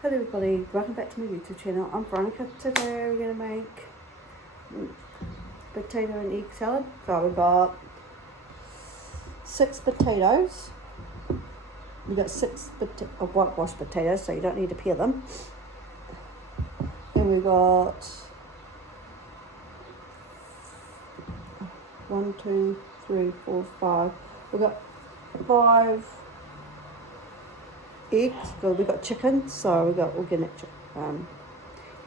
Hello everybody, welcome back to my YouTube channel. I'm Veronica. Today we're going to make potato and egg salad. So we've got 6 potatoes. We've got 6 whitewashed potatoes, so you don't need to peel them. Then we've got 1, 2, 3, 4, 5. We've got 5 eggs. So we've got chicken, so we've got organic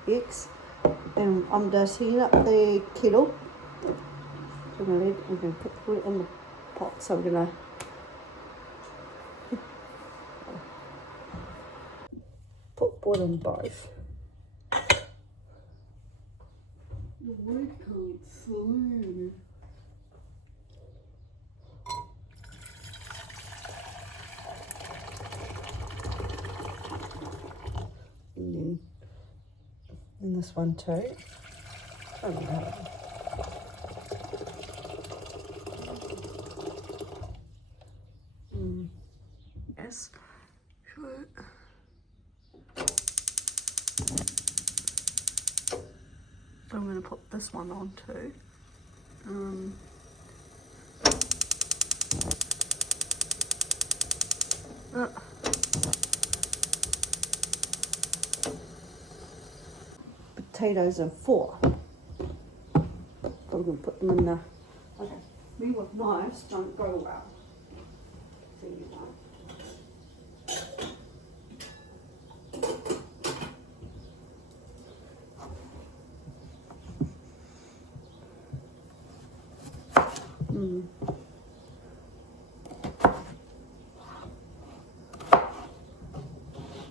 eggs. And I'm just heating up the kettle. So we're going to put it in the pot. So we're going to put water in both. The water can't swim. And this one too. Yes. Sure. So I'm going to put this one on too. Potatoes are 4. So we're going to put them in the... Okay, me with knives don't go well. So you know.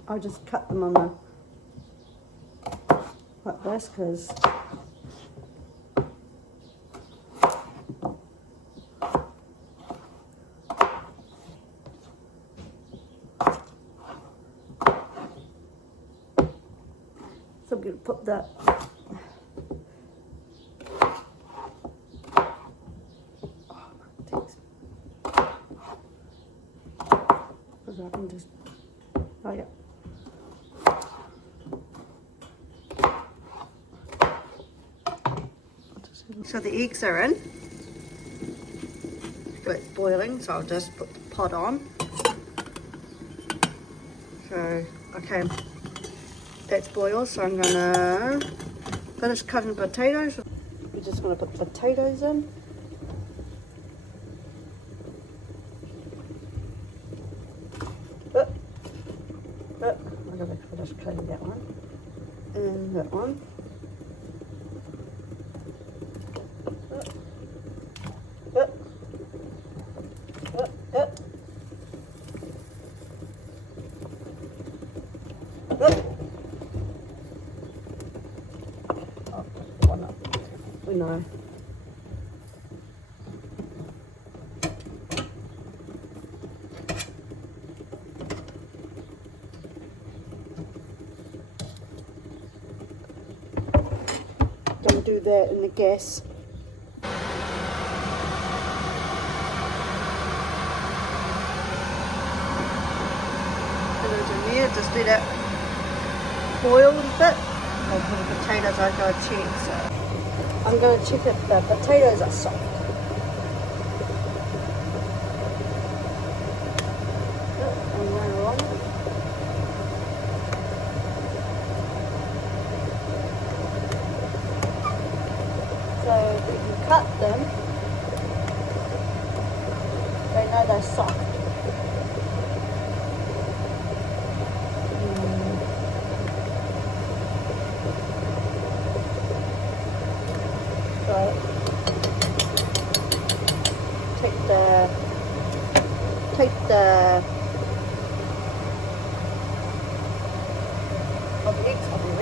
I just cut them on the like this because so I'm going to put that because I can just yeah. So the eggs are in, so it's boiling, so I'll just put the pot on. So, okay, that's boiled, so I'm gonna finish cutting potatoes. We're just gonna put the potatoes in. I'm gonna finish cutting that one, and that one. We know. Don't do that in the gas. In there, just let it boil a bit. I'll put the potatoes, I've got to check. So I'm going to check if the potatoes are soft. And they're on. So we can cut them. They know they're soft. So take the eggs off of